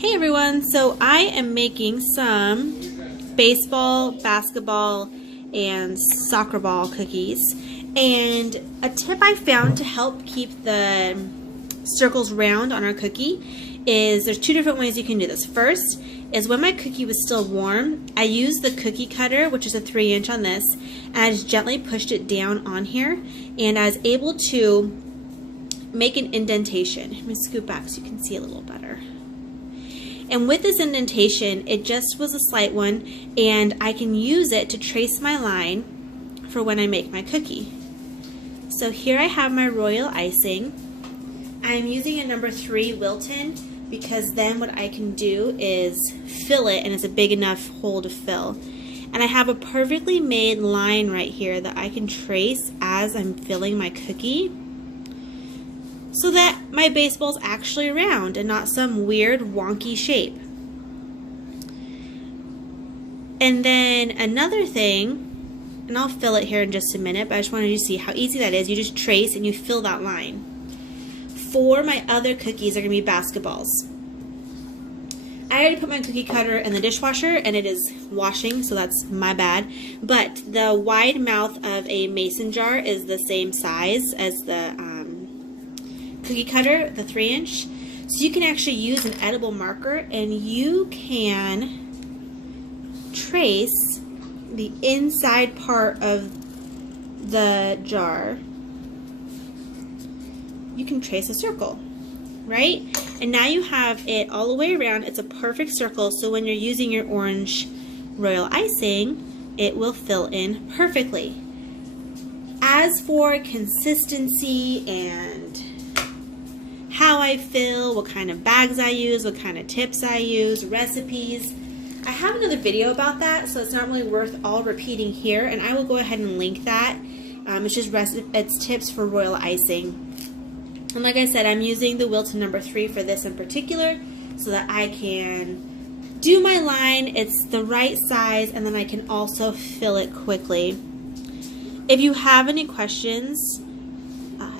Hey everyone, so I am making some baseball, basketball, and soccer ball cookies. And a tip I found to help keep the circles round on our cookie is there's two different ways you can do this. First is when my cookie was still warm, I used the cookie cutter, which is a 3-inch on this, and I just gently pushed it down on here, and I was able to make an indentation. Let me scoop back so you can see a little better. And with this indentation, it just was a slight one, and I can use it to trace my line for when I make my cookie. So here I have my royal icing. I'm using a number 3 Wilton because then what I can do is fill it, and it's a big enough hole to fill. And I have a perfectly made line right here that I can trace as I'm filling my cookie, so that my baseball's actually round and not some weird wonky shape. And then another thing, and I'll fill it here in just a minute, but I just wanted you to see how easy that is. You just trace and you fill that line. For my other cookies are going to be basketballs. I already put my cookie cutter in the dishwasher and it is washing, so that's my bad. But the wide mouth of a mason jar is the same size as the cookie cutter, the 3-inch. So you can actually use an edible marker and you can trace the inside part of the jar. You can trace a circle, right? And now you have it all the way around. It's a perfect circle, so when you're using your orange royal icing, it will fill in perfectly. As for consistency and how I fill, what kind of bags I use, what kind of tips I use, recipes, I have another video about that, so it's not really worth all repeating here, and I will go ahead and link that. It's just it's tips for royal icing. And like I said, I'm using the Wilton number 3 for this in particular so that I can do my line, it's the right size, and then I can also fill it quickly. If you have any questions,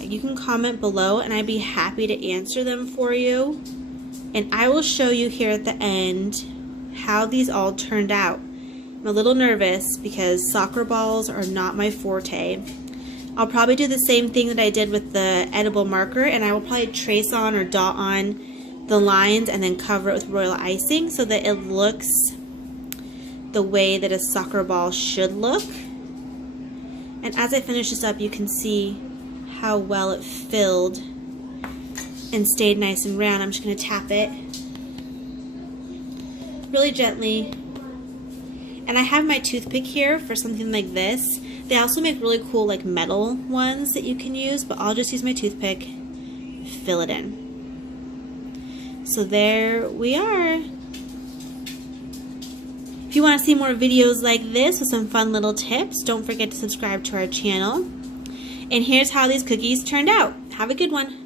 you can comment below and I'd be happy to answer them for you. And I will show you here at the end how these all turned out. I'm a little nervous because soccer balls are not my forte. I'll probably do the same thing that I did with the edible marker, and I will probably trace on or dot on the lines and then cover it with royal icing so that it looks the way that a soccer ball should look. And as I finish this up, you can see how well it filled and stayed nice and round. I'm just going to tap it really gently. And I have my toothpick here for something like this. They also make really cool like metal ones that you can use, but I'll just use my toothpick, fill it in. So there we are. If you want to see more videos like this with some fun little tips, don't forget to subscribe to our channel. And here's how these cookies turned out. Have a good one.